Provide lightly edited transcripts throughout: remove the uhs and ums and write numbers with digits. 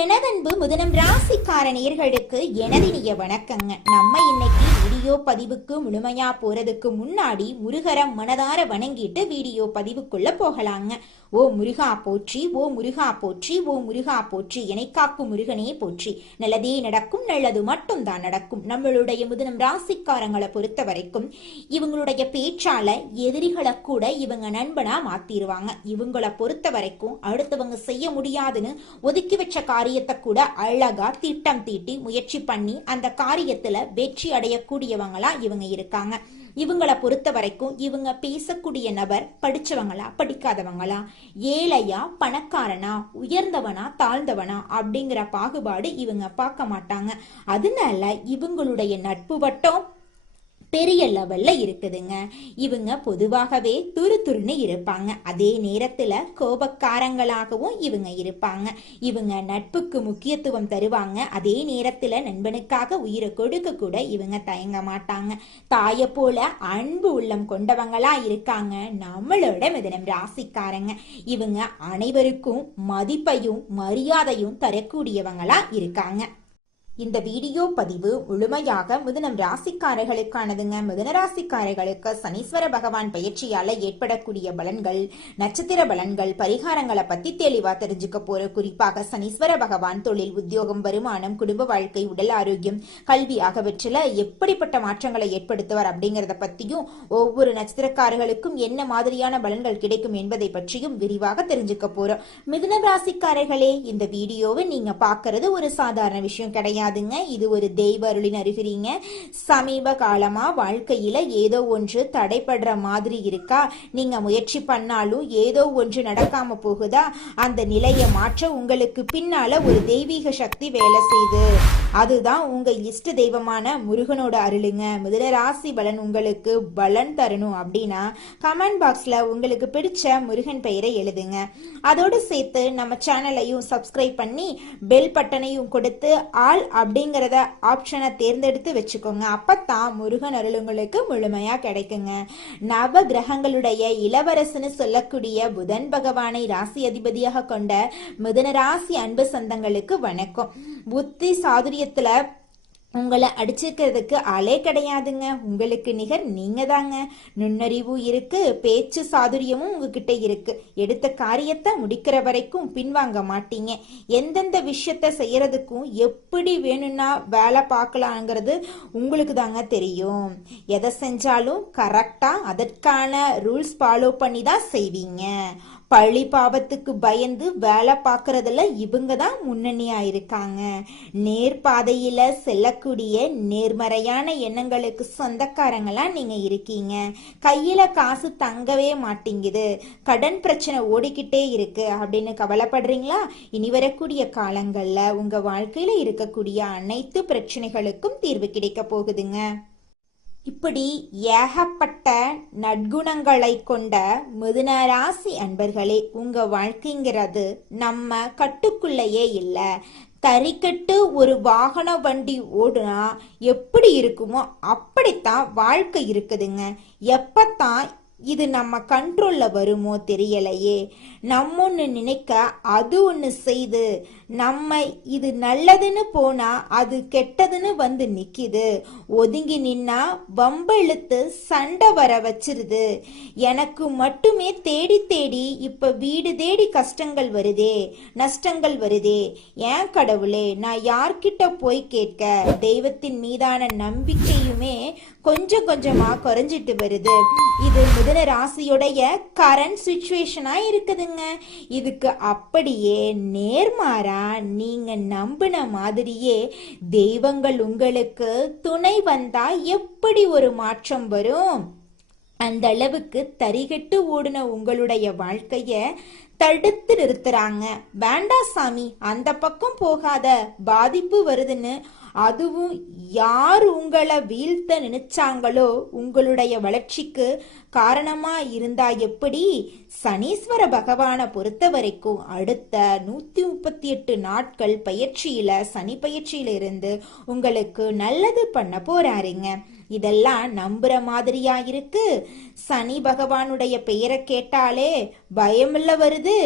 எனதன்பு முதனம் ராசிக்கார நேயர்களுக்கு எனதினிய வணக்கங்க. நம்ம இன்னைக்கு வீடியோ பதிவுக்கு முழுமையா போறதுக்கு முன்னாடி முருகரை மனதார வணங்கிட்டு வீடியோ பதிவுக்குள்ள போகலாங்க. ஓ முருகா போற்றி, ஓ முருகா போற்றி, ஓ முருகா போற்றி, எனைக்காக்கும் முருகனே போற்றி. நல்லதே நடக்கும், நல்லது மட்டும் தான் நடக்கும். நம்மளுடைய முதனம் ராசிக்காரங்களை பொறுத்த வரைக்கும் இவங்களுடைய பேச்சால எதிரிகளை கூட இவங்க நண்பனா மாத்திருவாங்க. இவங்களை பொறுத்த வரைக்கும் அடுத்தவங்க செய்ய முடியாதுன்னு ஒதுக்கி வச்ச காரியத்தை கூட அழகா திட்டம் தீட்டி முயற்சி பண்ணி அந்த காரியத்துல வெற்றி அடையக்கூடியவங்களா இவங்க இருக்காங்க. இவங்களை பொறுத்த வரைக்கும் இவங்க பேசக்கூடிய நபர் படிச்சவங்களா படிக்காதவங்களா, ஏழையா பணக்காரனா, உயர்ந்தவனா தாழ்ந்தவனா அப்படிங்கிற பாகுபாடு இவங்க பார்க்க மாட்டாங்க. அதனால இவங்களுடைய நட்பு வட்டம் பெரிய லெவல்ல இருக்குதுங்க. இவங்க பொதுவாகவே துருதுருன்னு இருப்பாங்க. அதே நேரத்துல கோபக்காரங்களாகவும் இவங்க இருப்பாங்க. இவங்க நட்புக்கு முக்கியத்துவம் தருவாங்க. அதே நேரத்துல நண்பனுக்காக உயிரை கொடுக்க கூட இவங்க தயங்க மாட்டாங்க. தாயை போல அன்பு உள்ளம் கொண்டவங்களா இருக்காங்க நம்மளோட மிதுனம் ராசிக்காரங்க. இவங்க அனைவருக்கும் மதிப்பையும் மரியாதையும் தரக்கூடியவங்களா இருக்காங்க. இந்த வீடியோ பதிவு முழுமையாக மிதுனம் ராசிக்காரர்களுக்கானதுங்க. மிதுன ராசிக்காரர்களுக்கு சனீஸ்வர பகவான் பயிற்சியால ஏற்படக்கூடிய பலன்கள், நட்சத்திர பலன்கள், பரிகாரங்களை பத்தி தெளிவா தெரிஞ்சுக்க போற. குறிப்பாக சனீஸ்வர பகவான் தொழில், உத்தியோகம், வருமானம், குடும்ப வாழ்க்கை, உடல் ஆரோக்கியம், கல்வி ஆகியவற்றில எப்படிப்பட்ட மாற்றங்களை ஏற்படுத்துவார் அப்படிங்கறத பத்தியும், ஒவ்வொரு நட்சத்திரக்காரர்களுக்கும் என்ன மாதிரியான பலன்கள் கிடைக்கும் என்பதை பற்றியும் விரிவாக தெரிஞ்சுக்க போறோம். மிதுன ராசிக்காரர்களே, இந்த வீடியோவை நீங்க பாக்குறது ஒரு சாதாரண விஷயம் கிடையாது. இது ஒரு தெய்வ அருளின் அறிகுறிங்க. சமீப காலமா வாழ்க்கையில ஏதோ ஒன்று தடைபடுற மாதிரி இருக்கா? நீங்க முயற்சி பண்ணாலும் ஏதோ ஒன்று நடக்காம போகுதா? அந்த நிலையை மாற்ற உங்களுக்கு பின்னால ஒரு தெய்வீக சக்தி வேலை செய்து. அதுதான் உங்க இஷ்ட தெய்வமான முருகனோட அருளுங்க. மிதுன ராசி பலன் உங்களுக்கு பலன் தரணும் அப்படின்னா கமெண்ட் பாக்ஸ்ல உங்களுக்கு பிடிச்ச முருகன் பெயரை எழுதுங்க. அதோடு சேர்த்து நம்ம சேனலையும் சப்ஸ்கிரைப் பண்ணி பெல் பட்டனையும் கொடுத்து ஆல் அப்படிங்கறத ஆப்ஷனை தேர்ந்தெடுத்து வச்சுக்கோங்க. அப்பத்தான் முருகன் அருள் உங்களுக்கு முழுமையா கிடைக்குங்க. நவ கிரகங்களுடைய இளவரசன்னு சொல்லக்கூடிய புதன் பகவானை ராசி அதிபதியாக கொண்ட மிதுன ராசி அன்பு சொந்தங்களுக்கு வணக்கம். புத்தி சாதுரியத்துல உங்களை அடிச்சுக்கிறதுக்கு ஆளே கிடையாதுங்க. உங்களுக்கு நிகர் நீங்க தாங்க. நுண்ணறிவும் இருக்கு, பேச்சு சாதுரியமும் உங்ககிட்ட இருக்கு. எடுத்த காரியத்தை முடிக்கிற வரைக்கும் பின்வாங்க மாட்டீங்க. எந்தெந்த விஷயத்த செய்யறதுக்கும் எப்படி வேணும்னா வேலை பார்க்கலாங்கிறது உங்களுக்கு தாங்க தெரியும். எதை செஞ்சாலும் கரெக்டா அதற்கான ரூல்ஸ் ஃபாலோ பண்ணி தான் செய்வீங்க. பழி பாவத்துக்கு பயந்து வேலை பார்க்கறதுல இவங்க தான் முன்னணியா இருக்காங்க. நேர்பாதையில செல்லக்கூடிய நேர்மறையான எண்ணங்களுக்கு சொந்தக்காரங்களா நீங்க இருக்கீங்க. கையில காசு தங்கவே மாட்டேங்குது, கடன் பிரச்சனை ஓடிக்கிட்டே இருக்கு அப்படின்னு கவலைப்படுறீங்களா? இனி வரக்கூடிய காலங்கள்ல உங்க வாழ்க்கையில இருக்கக்கூடிய அனைத்து பிரச்சனைகளுக்கும் தீர்வு கிடைக்க போகுதுங்க. இப்படி ஏகப்பட்ட நற்குணங்களை கொண்ட மிதுன ராசி அன்பர்களே, உங்க வாழ்க்கைங்கிறது நம்ம கட்டுக்குள்ளேயே இல்லை. தறிக்கட்டு ஒரு வாகன வண்டி ஓடுனா எப்படி இருக்குமோ அப்படித்தான் வாழ்க்கை இருக்குதுங்க. எப்பத்தான் இது நம்ம கண்ட்ரோல்ல வருமோ தெரியலையே. நம்ம ஒன்று நினைக்க அது ஒன்று செய்து, நம்ம இது நல்லதுன்னு போனா அது கெட்டதுன்னு வந்து நிக்குது. ஒதுங்கி நின்னா வம்பெழுத்து சண்டை வர வச்சிருது. எனக்கு மட்டுமே தேடி தேடி இப்ப வீடு தேடி கஷ்டங்கள் வருதே, நஷ்டங்கள் வருதே. ஏன் கடவுளே, நான் யார்கிட்ட போய் கேட்க? தெய்வத்தின் மீதான நம்பிக்கையுமே கொஞ்சம் கொஞ்சமா குறைஞ்சிட்டு வருது. இது மிதுன ராசியுடைய கரண்ட் சிச்சுவேஷனா இருக்குதுங்க. இதுக்கு அப்படியே நேர்மாறா நீங்க நம்பின மாதிரியே தெய்வங்கள் உங்களுக்கு துணை வந்தா எப்படி ஒரு மாற்றம் வரும்? அந்த அளவுக்கு தரிகட்டு ஓடுன உங்களுடைய வாழ்க்கைய தடுத்து நிறுத்துறாங்க. வேண்டா சாமி, அந்த பக்கம் போகாத, பாதிப்பு வருதுன்னு. அதுவும் யார் உங்களை வீழ்த்த நினைச்சாங்களோ உங்களுடைய வளர்ச்சிக்கு காரணமா இருந்தா எப்படி? சனீஸ்வர பகவானை பொறுத்த வரைக்கும் அடுத்த 138 நாட்கள் பயிற்சியில, சனி பயிற்சியில இருந்து உங்களுக்கு நல்லது பண்ண போறாருங்க. இதெல்லாம் நம்புற மாதிரியா இருக்கு? சனி பகவானுடைய பெயரை கேட்டாலே பயமில்ல வருது.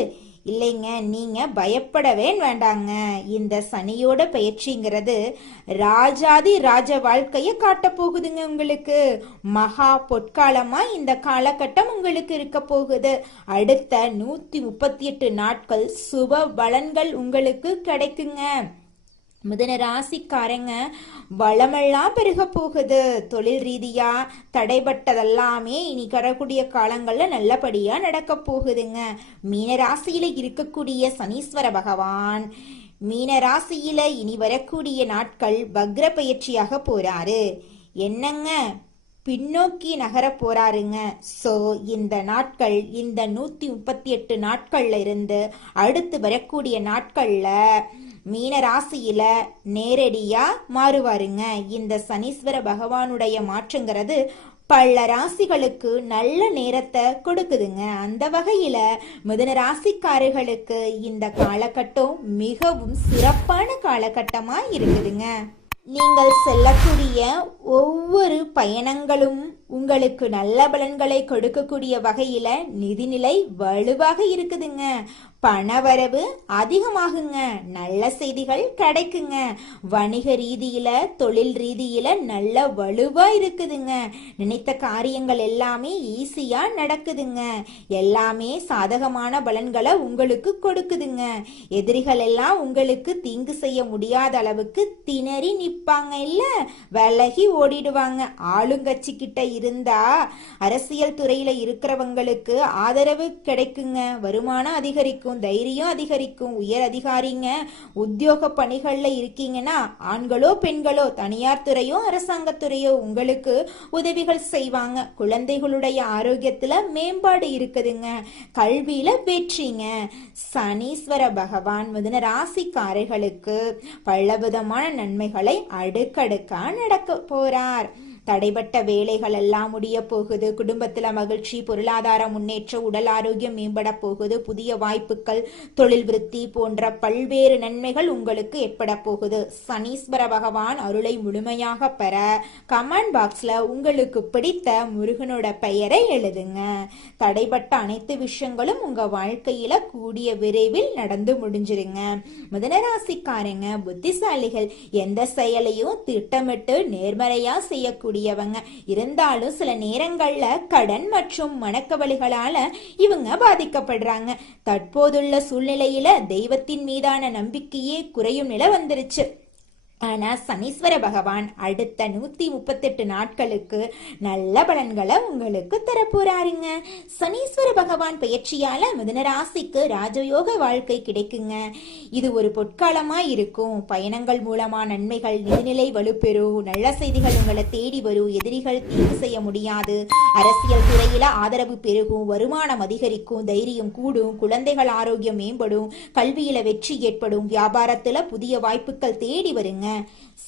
இல்லைங்க, நீங்க பயப்படவே வேண்டாங்க. இந்த சனியோட பயிற்சிங்கிறது ராஜாதி ராஜ வாழ்க்கைய காட்ட போகுதுங்க. உங்களுக்கு மகா பொற்காலமா இந்த காலகட்டம் உங்களுக்கு இருக்க போகுது. அடுத்த 138 நாட்கள் சுப பலன்கள் உங்களுக்கு கிடைக்குங்க. மிதுன ராசிக்காரங்க வளமெல்லாம் பெருக போகுது. தொழில் ரீதியா தடைபட்டதெல்லாமே இனி வரக்கூடிய காலங்கள்ல நல்லபடியா நடக்க போகுதுங்க. மீன ராசியில இருக்கக்கூடிய சனீஸ்வர பகவான் மீன ராசியில இனி வரக்கூடிய நாட்கள் வக்ர பயிற்சியாக போறாரு. என்னங்க, பின்னோக்கி நகர போறாருங்க. சோ இந்த நாட்கள், இந்த 138 நாட்கள்ல இருந்து அடுத்து வரக்கூடிய நாட்கள்ல மீன ராசியில நேரடியா மாறுவாருங்க. இந்த சனீஸ்வர பகவானுடைய மாற்றங்கிறது பல ராசிகளுக்கு நல்ல நேரத்தை கொடுக்குதுங்க. அந்த வகையில மிதுன ராசிக்காரர்களுக்கு இந்த காலகட்டம் மிகவும் சிறப்பான காலகட்டமா இருக்குதுங்க. நீங்கள் செல்லக்கூடிய ஒவ்வொரு பயணங்களும் உங்களுக்கு நல்ல பலன்களை கொடுக்கக்கூடிய வகையில நிதிநிலை வலுவாக இருக்குதுங்க. பணவரவு அதிகமாகுங்க. நல்ல செய்திகள் கிடைக்குங்க. வணிக ரீதியில தொழில் ரீதியில நல்ல வலுவா இருக்குதுங்க. நினைத்த காரியங்கள் எல்லாமே ஈஸியா நடக்குதுங்க. எல்லாமே சாதகமான பலன்களை உங்களுக்கு கொடுக்குதுங்க. எதிரிகள் எல்லாம் உங்களுக்கு தீங்கு செய்ய முடியாத அளவுக்கு திணறி நிப்பாங்க, இல்ல விலகி ஓடிடுவாங்க. ஆளுங்கட்சி கிட்ட இருந்தா அரசியல் துறையில இருக்கிறவங்களுக்கு ஆதரவு கிடைக்குங்க. வருமானம் அதிகரிக்கும், தைரியம் அதிகரிக்கும். உயர் அதிகாரிங்க உத்தியோக பணிகள்ல இருக்கீங்கன்னா ஆண்களோ பெண்களோ தனியார் துறையோ அரசாங்கத்துறையோ உங்களுக்கு உதவிகள் செய்வாங்க. குழந்தைகளுடைய ஆரோக்கியத்துல மேம்பாடு இருக்குதுங்க. கல்வியில வெற்றிங்க. சனீஸ்வர பகவான் மிதுன ராசிக்காரர்களுக்கு பலவிதமான நன்மைகளை அடுக்கடுக்கா நடக்க போறார். தடைபட்ட வேலைகள் எல்லாம் முடிய போகுது. குடும்பத்துல மகிழ்ச்சி, பொருளாதார முன்னேற்றம், உடல் ஆரோக்கியம் மேம்பட போகுது. புதிய வாய்ப்புகள், தொழில் விருத்தி போன்ற பல்வேறு நன்மைகள் உங்களுக்கு ஏற்பட போகுது. சனீஸ்வர பகவான் அருளை முழுமையாக பெற கமெண்ட் பாக்ஸ்ல உங்களுக்கு பிடித்த முருகனோட பெயரை எழுதுங்க. தடைபட்ட அனைத்து விஷயங்களும் உங்க வாழ்க்கையில கூடிய விரைவில் நடந்து முடிஞ்சிருங்க. மிதுனராசிக்காரங்க புத்திசாலிகள். எந்த செயலையும் திட்டமிட்டு நேர்மறையா செய்யக்கூடிய இருந்தாலும் சில நேரங்கள்ல கடன் மற்றும் மனக்கவலைகளால இவங்க பாதிக்கப்படுறாங்க. தற்போதுள்ள சூழ்நிலையில தெய்வத்தின் மீதான நம்பிக்கையே குறையும் நிலை வந்துருச்சு. ஆனா சனீஸ்வர பகவான் அடுத்த 138 நாட்களுக்கு நல்ல பலன்களை உங்களுக்கு தரப்போறாருங்க. சனீஸ்வர பகவான் பயிற்சியால மிதுன ராசிக்கு ராஜயோக வாழ்க்கை கிடைக்குங்க. இது ஒரு பொற்காலமா இருக்கும். பயணங்கள் மூலமா நன்மைகள், நிதிநிலை வலுப்பெறும். நல்ல செய்திகள் உங்களை தேடி வரும். எதிரிகள் தீங்கு செய்ய முடியாது. அரசியல் துறையில ஆதரவு பெருகும். வருமானம் அதிகரிக்கும். தைரியம் கூடும். குழந்தைகள் ஆரோக்கியம் மேம்படும். கல்வியில வெற்றி ஏற்படும். வியாபாரத்துல புதிய வாய்ப்புகள் தேடி வருங்க.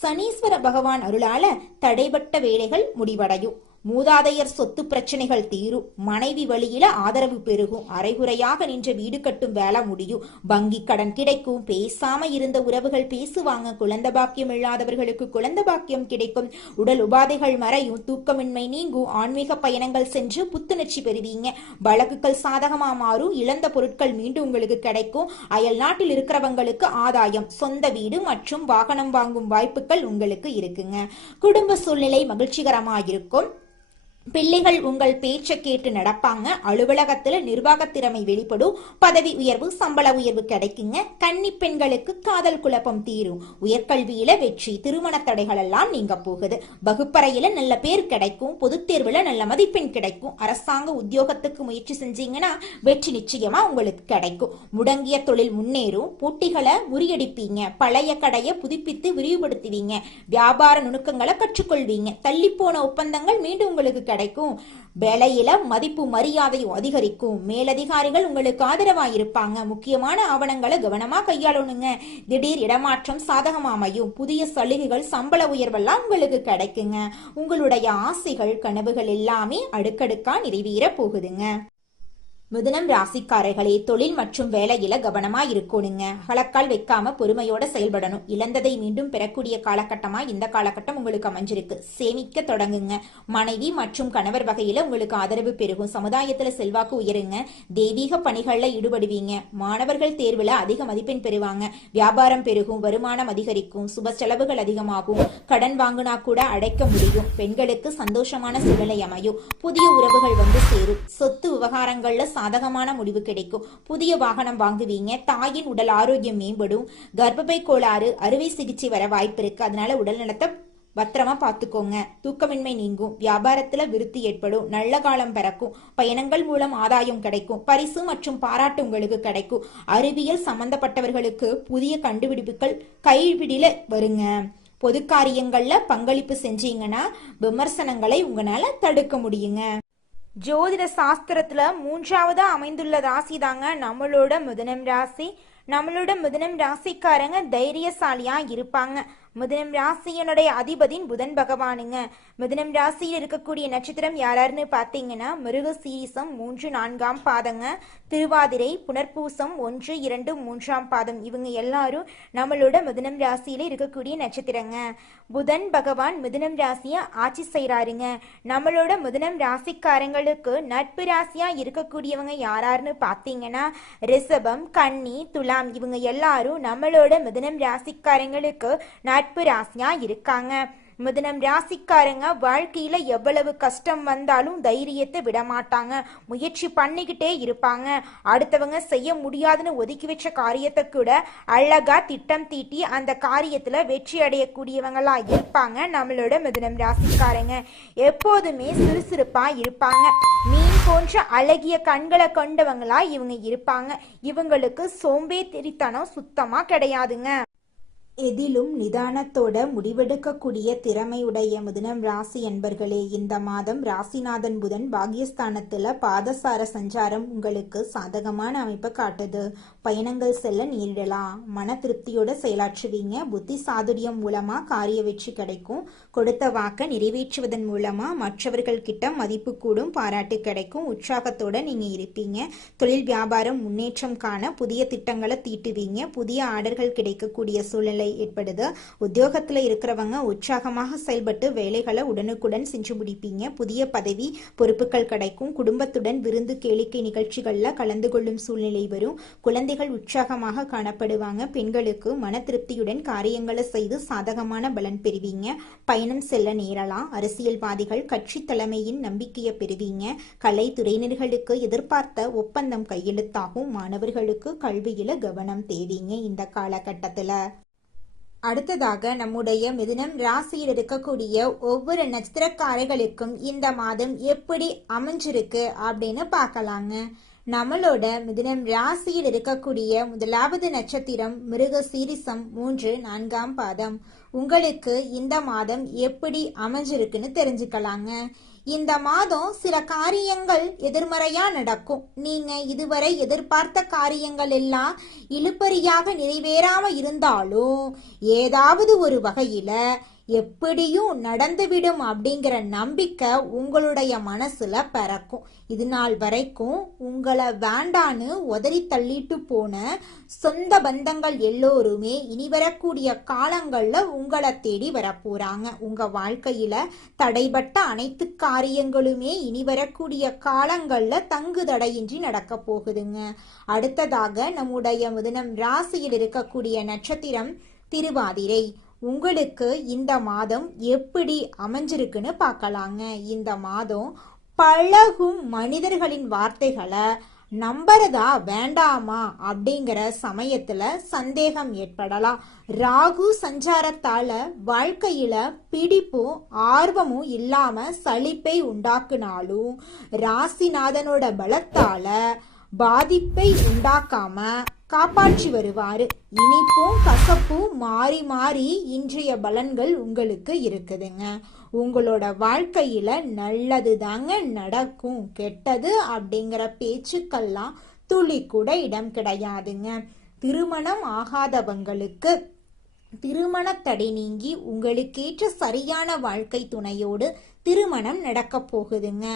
சனீஸ்வர பகவான் அருளால தடைபட்ட வேலைகள் முடிவடையும். மூதாதையர் சொத்து பிரச்சனைகள் தீரும். மனைவி வழியில ஆதரவு பெருகும். அரைகுறையாக நின்ற வீடு கட்டும் வேலை முடியும். வங்கி கடன் கிடைக்கும். பேசாம இருந்த உறவுகள் பேசுவாங்க. குழந்தை பாக்கியம் இல்லாதவர்களுக்கு குழந்தை பாக்கியம் கிடைக்கும். உடல் உபாதைகள் மறையும். தூக்கமின்மை நீங்கும். ஆன்மீக பயணங்கள் சென்று புத்துணர்ச்சி பெறுவீங்க. வழக்குகள் சாதகமா மாறும். இழந்த பொருட்கள் மீண்டும் உங்களுக்கு கிடைக்கும். அயல் நாட்டில் இருக்கிறவங்களுக்கு ஆதாயம். சொந்த வீடு மற்றும் வாகனம் வாங்கும் வாய்ப்புகள் உங்களுக்கு இருக்குங்க. குடும்ப சூழ்நிலை மகிழ்ச்சிகரமா இருக்கும். பிள்ளைகள் உங்கள் பேச்சை கேட்டு நடப்பாங்க. அலுவலகத்துல நிர்வாக திறமை வெளிப்படும். பதவி உயர்வு, சம்பள உயர்வு கிடைக்குங்க. கன்னி பெண்களுக்கு காதல் குழப்பம் தீரும். உயர்கல்வியில வெற்றி. திருமண தடைகள் எல்லாம் நீங்க போகுது. வகுப்பறையில நல்ல பேர் கிடைக்கும். பொதுத் தேர்வுல நல்ல மதிப்பெண் கிடைக்கும். அரசாங்க உத்தியோகத்துக்கு முயற்சி செஞ்சீங்கன்னா வெற்றி நிச்சயமா உங்களுக்கு கிடைக்கும். முடங்கிய தொழில் முன்னேறும். போட்டிகளை முறியடிப்பீங்க. பழைய கடையை புதுப்பித்து விரிவுபடுத்துவீங்க. வியாபார நுணுக்கங்களை கற்றுக்கொள்வீங்க. தள்ளிப்போன ஒப்பந்தங்கள் மீண்டும் உங்களுக்கு கிடைக்கும். வேலையில மதிப்பு மரியாதையும் அதிகரிக்கும். மேலதிகாரிகள் உங்களுக்கு ஆதரவாயிருப்பாங்க. முக்கியமான ஆவணங்களை கவனமா கையாளணுங்க. திடீர் இடமாற்றம் சாதகமா அமையும். புதிய சலுகைகள், சம்பள உயர்வெல்லாம் உங்களுக்கு கிடைக்குங்க. உங்களுடைய ஆசைகள், கனவுகள் எல்லாமே அடுக்கடுக்கா நிறைவேற போகுதுங்க. மிதுனம் ராசிக்காரர்களே, தொழில் மற்றும் வேலையில கவனமா இருக்கணுங்க. அகலக்கால் வைக்காம பொறுமையோட செயல்படணும். இழந்ததை மீண்டும் பெறக்கூடிய காலகட்டமா இந்த காலகட்டம் உங்களுக்கு அமைஞ்சிருக்கு. சேமிக்க தொடங்குங்க. மனைவி மற்றும் கணவர் வகையில உங்களுக்கு ஆதரவு பெருகும். சமுதாயத்துல செல்வாக்கு உயருங்க. தெய்வீக பணிகள்ல ஈடுபடுவீங்க. மாணவர்கள் தேர்வுல அதிக மதிப்பெண் பெறுவாங்க. வியாபாரம் பெருகும். வருமானம் அதிகரிக்கும். சுப செலவுகள் அதிகமாகும். கடன் வாங்கினா கூட அடைக்க முடியும். பெண்களுக்கு சந்தோஷமான சூழ்நிலை அமையும். புதிய உறவுகள் வந்து சேரும். சொத்து விவகாரங்கள்ல சாதகமான முடிவு கிடைக்கும். புதிய வாகனம் வாங்குவீங்க. தாயின் உடல் ஆரோக்கியம் மேம்படும். கர்ப்பப்பை கோளாறு, அறுவை சிகிச்சை வர வாய்ப்பு இருக்கு. அதனால உடல் நலத்தை பத்திரமா பார்த்துக்கோங்க. தூக்கமின்மை நீங்கும். வியாபாரத்துல விருத்தி ஏற்படும். நல்ல காலம் பிறக்கும். பயணங்கள் மூலம் ஆதாயம் கிடைக்கும். பரிசு மற்றும் பாராட்டு உங்களுக்கு கிடைக்கும். அறிவியல் சம்பந்தப்பட்டவர்களுக்கு புதிய கண்டுபிடிப்புகள் கைவிடில வருங்க. பொது காரியங்கள்ல பங்களிப்பு செஞ்சீங்கன்னா விமர்சனங்களை உங்களால தடுக்க முடியுங்க. ஜோதிட சாஸ்திரத்துல 3ஆவதா அமைந்துள்ள ராசி தாங்க நம்மளோட மிதுனம் ராசி. நம்மளோட மிதுனம் ராசிக்காரங்க தைரியசாலியா இருப்பாங்க. மிதுனம் ராசியனுடைய அதிபதியின் புதன் பகவானுங்க. மிதுனம் ராசியில் இருக்கக்கூடிய நட்சத்திரம் யாராருன்னு பார்த்தீங்கன்னா மிருகசீரிசம் 3, 4ஆம் பாதங்க, திருவாதிரை, புனர்பூசம் 1, 2, 3ஆம் பாதம். இவங்க எல்லாரும் நம்மளோட மிதுனம் ராசியில இருக்கக்கூடிய நட்சத்திரங்க. புதன் பகவான் மிதுனம் ராசிய ஆட்சி செய்யறாருங்க. நம்மளோட மிதுனம் ராசிக்காரங்களுக்கு நட்பு ராசியா இருக்கக்கூடியவங்க யாராருன்னு பார்த்தீங்கன்னா ரிஷபம், கன்னி, துலாம். இவங்க எல்லாரும் நம்மளோட மிதுனம் ராசிக்காரங்களுக்கு நட்பு ராசியா இருக்காங்க. மிதுனம் ராசிக்காரங்க வாழ்க்கையில எவ்வளவு கஷ்டம் வந்தாலும் தைரியத்தை விட மாட்டாங்க. முயற்சி பண்ணிக்கிட்டே இருப்பாங்க. அடுத்தவங்க செய்ய முடியாதுன்னு ஒதுக்கி வச்ச காரியத்தை கூட அழகா திட்டம் தீட்டி அந்த காரியத்துல வெற்றி அடையக்கூடியவங்களா இருப்பாங்க. நம்மளோட மிதுனம் ராசிக்காரங்க எப்போதுமே சுறுசுறுப்பா இருப்பாங்க. மீன் போன்ற அழகிய கண்களை கொண்டவங்களா இவங்க இருப்பாங்க. இவங்களுக்கு சோம்பேறித்தனம் சுத்தமா கிடையாதுங்க. எதிலும் நிதானத்தோட முடிவெடுக்கக்கூடிய திறமையுடைய மிதுனம் ராசி என்பர்களே, இந்த மாதம் ராசிநாதன் புதன் பாகியஸ்தானத்துல பாதசார சஞ்சாரம் உங்களுக்கு சாதகமான அமைப்பை காட்டுது. பயணங்கள் செல்ல நேரிடலாம். மன திருப்தியோட செயலாற்றுவீங்க. புத்தி சாதுரியம் மூலமா காரிய வெற்றி கிடைக்கும். கொடுத்த வாக்க நிறைவேற்றுவதன் மூலமா மற்றவர்கள் கிட்ட மதிப்பு கூடும். பாராட்டு கிடைக்கும். உற்சாகத்தோட நீங்க இருப்பீங்க. தொழில் வியாபாரம் முன்னேற்றம் காண புதிய திட்டங்களை தீட்டுவீங்க. புதிய ஆர்டர்கள் கிடைக்கக்கூடிய சூழ்நிலை ஏற்படுது. உத்தியோகத்துல இருக்கிறவங்க உற்சாகமாக செயல்பட்டு வேலைகளை உடனுக்குடன் செஞ்சு முடிப்பீங்க. புதிய பதவி பொறுப்புகள் கிடைக்கும். குடும்பத்துடன் விருந்து கேளிக்கை நிகழ்ச்சிகள்ல கலந்து கொள்ளும் சூழ்நிலை வரும். குழந்தைகள் உற்சாகமாக காணப்படுவாங்க. பெண்களுக்கு மன திருப்தியுடன் காரியங்களை செய்து சாதகமான பலன் பெறுவீங்க. பயணம் செல்ல நேரலாம். அரசியல்வாதிகள் கட்சி தலைமையின் நம்பிக்கையை பெறுவீங்க. கலைத்துறையினர்களுக்கு எதிர்பார்த்த ஒப்பந்தம் கையெழுத்தாகும். மாணவர்களுக்கு கல்வியில கவனம் தேவைங்க இந்த காலகட்டத்துல. அடுத்ததாக நம்முடைய மிதுனம் ராசியில் இருக்கக்கூடிய ஒவ்வொரு நட்சத்திரக்காரர்களுக்கும் இந்த மாதம் எப்படி அமைஞ்சிருக்கு அப்படின்னு பார்க்கலாங்க. நம்மளோட மிதுனம் ராசியில் இருக்கக்கூடிய முதலாவது நட்சத்திரம் மிருகசீரிசம் 3, 4ஆம் பாதம். உங்களுக்கு இந்த மாதம் எப்படி அமைஞ்சிருக்குன்னு தெரிஞ்சுக்கலாங்க. இந்த மாதம் சில காரியங்கள் எதிர்மறையா நடக்கும். நீங்க இதுவரை எதிர்பார்த்த காரியங்கள் எல்லாம் இழுபறியாக நிறைவேறாம இருந்தாலும் ஏதாவது ஒரு வகையில எப்படியும் நடந்துவிடும் அப்படிங்கிற நம்பிக்கை உங்களுடைய மனசுல பிறக்கும். இது நாள் வரைக்கும் உங்களை வேண்டான்னு உதறி தள்ளிட்டு போன சொந்த பந்தங்கள் எல்லோருமே இனி வரக்கூடிய காலங்கள்ல உங்களை தேடி வரப்போறாங்க. உங்க வாழ்க்கையில தடைபட்ட அனைத்து காரியங்களுமே இனி வரக்கூடிய காலங்கள்ல தங்கு தடையின்றி நடக்க போகுதுங்க. அடுத்ததாக நம்முடைய மிதுனம் ராசியில் இருக்கக்கூடிய நட்சத்திரம் திருவாதிரை. உங்களுக்கு இந்த மாதம் எப்படி அமைஞ்சிருக்குன்னு பார்க்கலாங்க. இந்த மாதம் பழகும் மனிதர்களின் வார்த்தைகளை நம்புறதா வேண்டாமா அப்படிங்கிற சமயத்துல சந்தேகம் ஏற்படலாம். ராகு சஞ்சாரத்தால வாழ்க்கையில பிடிப்பும் ஆர்வமும் இல்லாம சலிப்பை உண்டாக்குனாலும் ராசிநாதனோட பலத்தால பாதிப்பை உண்டாக்காம காப்பாற்றி வருவாரு. இனிப்பும் கசப்பும் மாறி மாறி இன்றைய பலன்கள் உங்களுக்கு இருக்குதுங்க. உங்களோட வாழ்க்கையில நல்லது தாங்க நடக்கும். கெட்டது அப்படிங்கிற பேச்சுக்கெல்லாம் துளி கூட இடம் கிடையாதுங்க. திருமணம் ஆகாதவங்களுக்கு திருமண தடை நீங்கி உங்களுக்கேற்ற சரியான வாழ்க்கை துணையோடு திருமணம் நடக்க போகுதுங்க.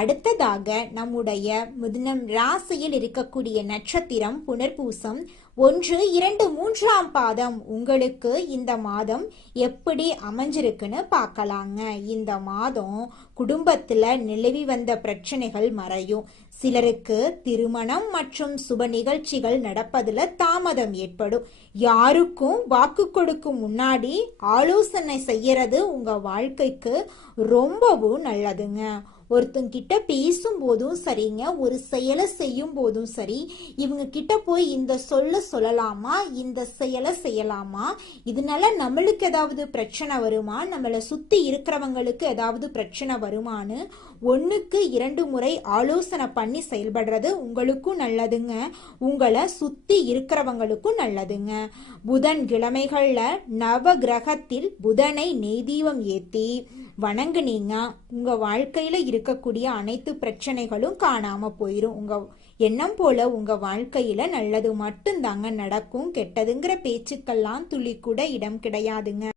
அடுத்ததாக நம்முடைய மிதுனம் ராசியில் இருக்கக்கூடிய நட்சத்திரம் புனர்பூசம் 1, 2, 3ஆம் பாதம். உங்களுக்கு இந்த மாதம் எப்படி அமைஞ்சிருக்குன்னு பார்க்கலாங்க. இந்த மாதம் குடும்பத்துல நிலவி வந்த பிரச்சனைகள் மறையும். சிலருக்கு திருமணம் மற்றும் சுப நிகழ்ச்சிகள் நடப்பதுல தாமதம் ஏற்படும். யாருக்கும் வாக்கு கொடுக்கும் முன்னாடி ஆலோசனை செய்யறது உங்க வாழ்க்கைக்கு ரொம்பவும் நல்லதுங்க. ஒருத்தங்கிட்ட பேசும் போதும் சரிங்க, ஒரு செயலை செய்யும் போதும் சரி, இவங்க கிட்ட போய் இந்த சொல்லலாமா, இந்த செயலை செய்யலாமா, இதனால நம்மளுக்கு ஏதாவது பிரச்சனை வருமா, நம்மளை சுத்தி இருக்கிறவங்களுக்கு ஏதாவது பிரச்சனை வருமானு 1க்கு 2 முறை ஆலோசனை பண்ணி செயல்படுறது உங்களுக்கும் நல்லதுங்க, உங்களை சுத்தி இருக்கிறவங்களுக்கும் நல்லதுங்க. புதன் கிழமைகள்ல நவ கிரகத்தில் புதனை நெய்தீபம் ஏத்தி வணங்குனீங்க, உங்க வாழ்க்கையில இருக்கக்கூடிய அனைத்து பிரச்சனைகளும் காணாம போயிரும். உங்க எண்ணம் போல உங்க வாழ்க்கையில நல்லது மட்டும்தாங்க நடக்கும். கெட்டதுங்கிற பேச்சுக்கெல்லாம் துளி கூட இடம் கிடையாதுங்க.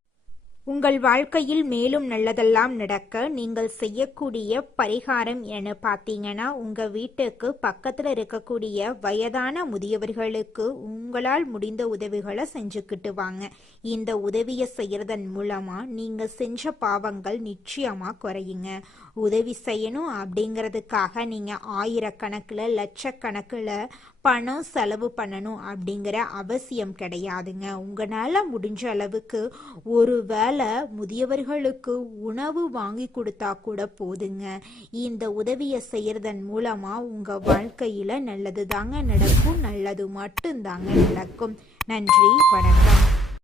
உங்கள் வாழ்க்கையில் மேலும் நல்லதெல்லாம் நடக்க நீங்கள் செய்யக்கூடிய பரிகாரம் என பார்த்தீங்கன்னா, உங்கள் வீட்டுக்கு பக்கத்தில் இருக்கக்கூடிய வயதான முதியவர்களுக்கு உங்களால் முடிந்த உதவிகளை செஞ்சுக்கிட்டு வாங்க. இந்த உதவியை செய்யறதன் மூலமாக நீங்கள் செஞ்ச பாவங்கள் நிச்சயமாக குறையுங்க. உதவி செய்யணும் அப்படிங்கிறதுக்காக நீங்கள் ஆயிரக்கணக்கில் லட்சக்கணக்கில் பணம் செலவு பண்ணணும் அப்படிங்கிற அவசியம் கிடையாதுங்க. உங்களால் முடிஞ்ச அளவுக்கு ஒரு வேளை முதியவர்களுக்கு உணவு வாங்கி கொடுத்தா கூட போதுங்க. இந்த உதவியை செய்யறதன் மூலமாக உங்கள் வாழ்க்கையில் நல்லது தாங்க நடக்கும், நல்லது மட்டும்தாங்க நடக்கும். நன்றி, வணக்கம்.